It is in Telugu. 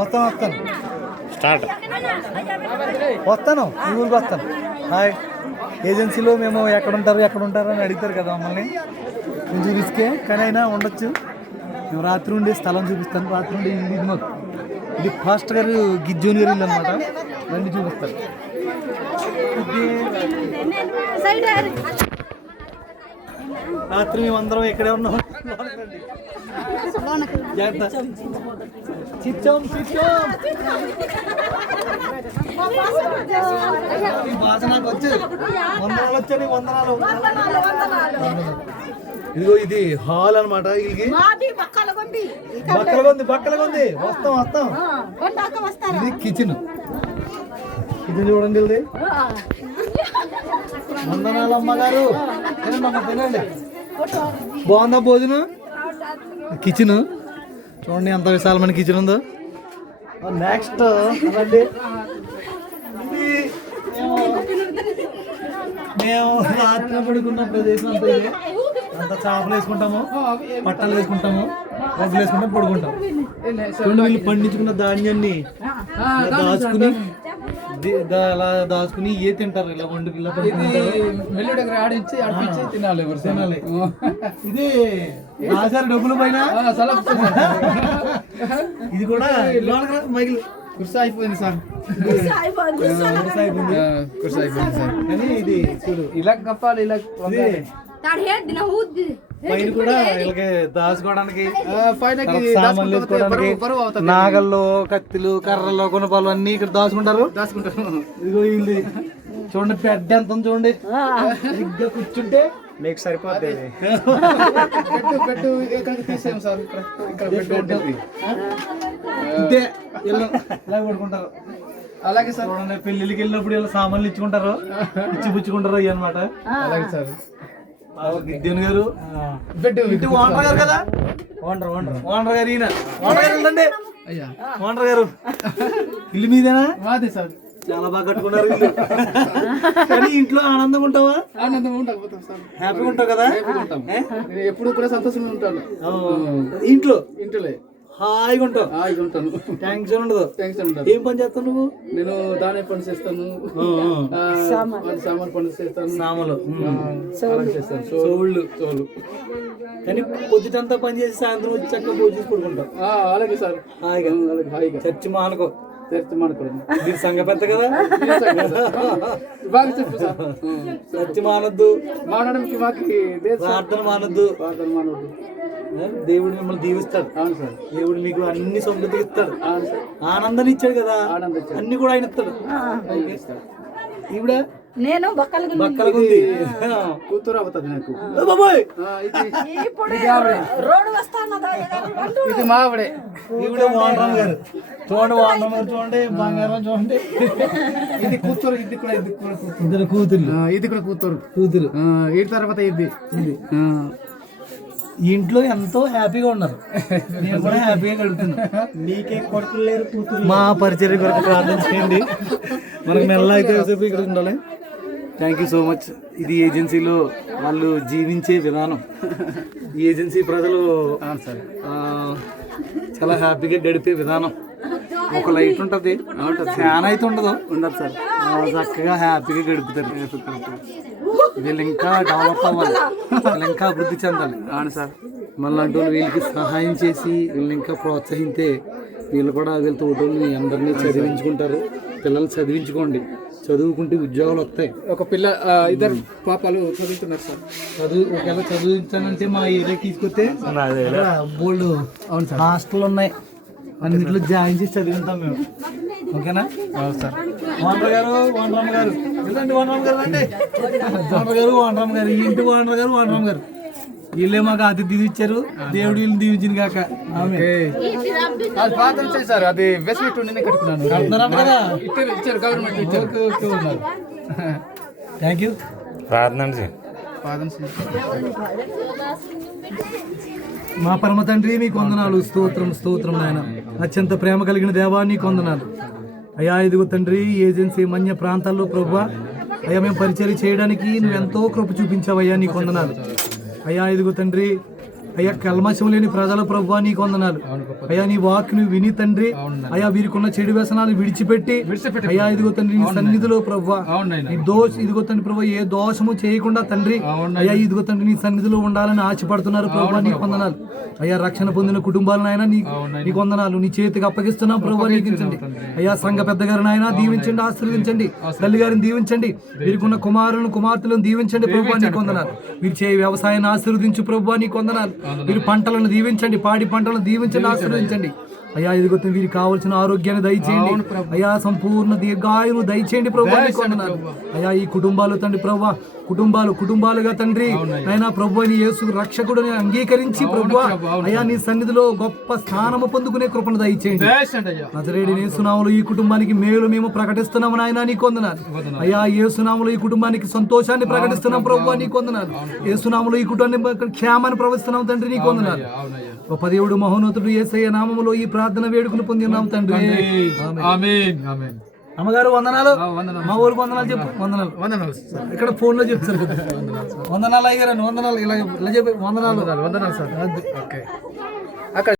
వస్తాను స్టార్ట్ వస్తాను ఈ ఊరికి వస్తాను. హాయ్, ఏజెన్సీలో మేము ఎక్కడ ఉంటారు అని అడుగుతారు కదా మమ్మల్ని. కొంచెం రిస్కే కానీ అయినా ఉండొచ్చు. మేము రాత్రి ఉండే స్థలం చూపిస్తాను. రాత్రి ఉండే ఇది మాకు ఇది ఫాస్ట్ గారు గిజ్జోని గారు ఇల్లు అనమాట. రండి చూపిస్తారు. రాత్రి మేము అందరం ఇక్కడే ఉన్నాం. నాకు వచ్చి వందనాలు వచ్చాయి. ఇదిగో ఇది హాల్ అనమాట. బక్కలగొంది వస్తాం. ఇది కిచెన్ చూడండి. ఇది వందనాలు అమ్మగారు. తినండి. బాగుందా భోజనం? కిచెన్ చూడండి ఎంత విశాలమైన కిచెన్ ఉందో. నెక్స్ట్ మేము రాత్రి పడుకున్న ప్రదేశం అంతా ఇదే. అంతా చేపలు వేసుకుంటాము, పట్టలు వేసుకుంటాము, రొట్టెలు వేసుకుంటాం, పడుకుంటాం. చూడండి వీళ్ళు పండించుకున్న ధాన్యాన్ని దాచుకుని ఏ తింటారు. ఇలా వండుకు ఇలా తినాలి. ఇది ఆచార డబ్బులు పైన ఇది కూడా మైకిల్ కుర్సా అయిపోయింది సార్. కానీ ఇది చూడు ఇలా కప్పాలి. ఇలా పైన కూడా వీళ్ళకి దాచుకోవడానికి సామాన్లు వేసుకోవడానికి నాగల్లో, కత్తిలు, కర్రలు, కొనపాలు అన్ని ఇక్కడ దాచుకుంటారు. ఇదిగో వీళ్ళు చూడండి పెద్ద ఎంత చూడండి. ఇంకా కూర్చుంటే మీకు సరిపోద్ది. ఇంతే ఇలా పడుకుంటారు. అలాగే సార్. చూడండి పెళ్లికి వెళ్ళినప్పుడు ఇలా సామాన్లు ఇచ్చుకుంటారు, పుచ్చుకుంటారు అవి అనమాట. అలాగే సార్. గిద్దెన్ గారు ఓనర్ గారు కదా. ఓనర్ గారు ఈయన ఓనర్ గారు ఇల్లు మీదేనా? మాదే సార్. చాలా బాగా కట్టుకున్నారు ఇల్లు. కానీ ఇంట్లో ఆనందంగా ఉంటావా? ఆనందంగా ఉంటాం సార్. హ్యాపీగా ఉంటావు కదా? ఎప్పుడు కూడా సంతోషంగా ఉంటాను. ఇంట్లో హాయిగా ఉంటాను. టెన్షన్ ఉండదు. ఏం పని చేస్తావు నువ్వు? నేను దాని పని చేస్తాను, సామాన్ పని చేస్తాను, సామాన్లు చోళ్ళు. కానీ పొద్దుటంతా పని చేసి సాయంత్రం వచ్చి చక్కగా భోజనం పడుకుంటాం. అలాగే సార్. హాయిగా చర్చి మానుకో. దీని సంగ పెద్ద కదా. బాగా చెప్పు సార్. చర్చి మానొద్దు, ప్రార్థన మానొద్దు. దేవుడు మిమ్మల్ని దీవిస్తాడు. అవును సార్. దేవుడు మీకు అన్ని సమృద్ధి ఇస్తాడు. ఆనందాన్ని ఇచ్చాడు కదా, అన్ని కూడా ఆయన ఇస్తాడు. ఈవిడ నేను బక్కలగుంది కూతురు అవుతుంది నాకు. ఇది మా ఆవిడే. ఈవిడ వానరామ్ గారు. చూడండి వానరామ్ గారు చూడండి, బంగారం చూడండి. ఇది కూతురు. ఇది కూడా కూతురు. ఇది కూడా కూతురు. ఈ తర్వాత ఇది ఇంట్లో ఎంతో హ్యాపీగా ఉన్నారు. నేను కూడా హ్యాపీగా గడుపుతున్నాను. మీకే కొడుకులు లేరు, కూతురు. మా పరిచర్య కొరకు ప్రార్థన చేయండి. మనకు మెల్ల అయితే ఇక్కడ ఉండాలి. Thank you so much. ఇది ఏజెన్సీలో వాళ్ళు జీవించే విధానం. ఈ ఏజెన్సీ ప్రజలు చాలా హ్యాపీగా గడిపే విధానం. ఒక లైట్ ఉంటుంది, ఫ్యాన్ అయితే ఉండదు సార్. చక్కగా హ్యాపీగా గడుపుతారు. వీళ్ళు ఇంకా డెవలప్ అవ్వాలి, వీళ్ళు ఇంకా అభివృద్ధి చెందాలి. అవును సార్. మళ్ళీ అంటే వీళ్ళకి సహాయం చేసి వీళ్ళని ఇంకా ప్రోత్సహిస్తే వీళ్ళు కూడా వీళ్ళ తోటల్ని అందరినీ చదివించుకుంటారు. పిల్లల్ని చదివించుకోండి. చదువుకుంటే ఉద్యోగాలు వస్తాయి. ఒక ఇద్దరు పాపాలు చదువుతున్నారు సార్. ఒకవేళ చదివించానంటే మా ఏరియాకి తీసుకొస్తే బోల్డ్ హాస్టల్ ఉన్నాయి, అన్నింటిలో జాయిన్ చేసి చదివింటాం మేము. ఓకేనా? అవును సార్. ఓనర్ గారు ఓనరామ్ గారు ఈ ఇంటి ఓనరామ్ గారు వీళ్ళే మాకు అతిథి ఇచ్చారు. దేవుడు వీళ్ళని దీవించింది కాక. సార్ అది థ్యాంక్ యూ. మా పరమ తండ్రి మీకు వందనాలు. స్తోత్రం నాయన. అత్యంత ప్రేమ కలిగిన దేవా నీకు వందనాలు అయ్యా. ఇదిగో తండ్రి ఏజెన్సీ మన్య ప్రాంతాల్లో ప్రభువా అయ్యా మేము పరిచర్య చేయడానికి నువ్వు ఎంతో కృప చూపించావయ్యా, నీకు వందనాలు అయ్యా. ఇదిగో తండ్రి అయ్యా కల్మషం లేని ప్రజల ప్రభువా నీకు వందనాలు. అయ్యా నీ వాక్ను విని తండ్రి అయ్యా వీరికి ఉన్న చెడు వ్యసనాలు విడిచిపెట్టి అయ్యా ఇదిగో తండ్రి నీ సన్నిధిలో ప్రభువా ఇదిగో తండ్రి ప్రభు ఏ దోషము చేయకుండా తండ్రి అయ్యా ఇదిగో తండ్రి నీ సన్నిధిలో ఉండాలని ఆశపడుతున్నారు ప్రభువా నీకు వందనాలు. అయ్యా రక్షణ పొందిన కుటుంబాలను ఆయన నీకు వందనాలు. నీ చేతికి అప్పగిస్తున్నాం ప్రభువా దీవించండి. అయ్యా సంఘ పెద్ద గారిని ఆయన దీవించండి, ఆశీర్వదించండి. తల్లి గారిని దీవించండి. వీరికి ఉన్న కుమారులను కుమార్తెలను దీవించండి ప్రభువా నీకు వందనాలు. వీరు చేయ వ్యవసాయాన్ని ఆశీర్వదించు ప్రభువా నీకు వందనాలు. వీరి పంటలను దీవించండి, పాడి పంటలను దీవించండి, ఆశీర్వదించండి. అయ్యా ఇదిగో వీరికి కావలసిన ఆరోగ్యాన్ని దయచేయండి. అయ్యా సంపూర్ణ దీర్ఘాయును దయచేయండి ప్రభువా నీకు వందనాలు. అయ్యా ఈ కుటుంబాలు తండ్రి ప్రభువా కుటుంబాలుగా తండ్రి అయినా ప్రభువా నీ యేసు రక్షకుడిని అంగీకరించి ప్రభువా అయ్యా నీ సన్నిధిలో గొప్ప స్థానము పొందుకునే కృపను దయచేయండి. నజరేయుడైన యేసునామములో ఈ కుటుంబానికి మేలు మేము ప్రకటిస్తున్నాము నాయనా నీకు వందనాలు. అయ్యా యేసునామములో ఈ కుటుంబానికి సంతోషాన్ని ప్రకటిస్తున్నాం ప్రభువా నీకు వందనాలు. యేసునామములో ఈ కుటుంబానికి క్షేమాన్ని ప్రవహిస్తున్నాం తండ్రి నీకు వందనాలు. గొప్ప దేవుడు మహోన్నతుడు యేసయ్య నామములో ఈ ప్రార్థన వేడుకను పొందినాం తండ్రి. అమ్మగారు వందనాలు, మా ఊరికి వందనాలు చెప్పు. వందనాలు ఇక్కడ ఫోన్ లో చెప్తారు. వందనాలు అయ్యారు, వందనాలు ఇలా చెప్పి వందనాలు సార్. ఓకే.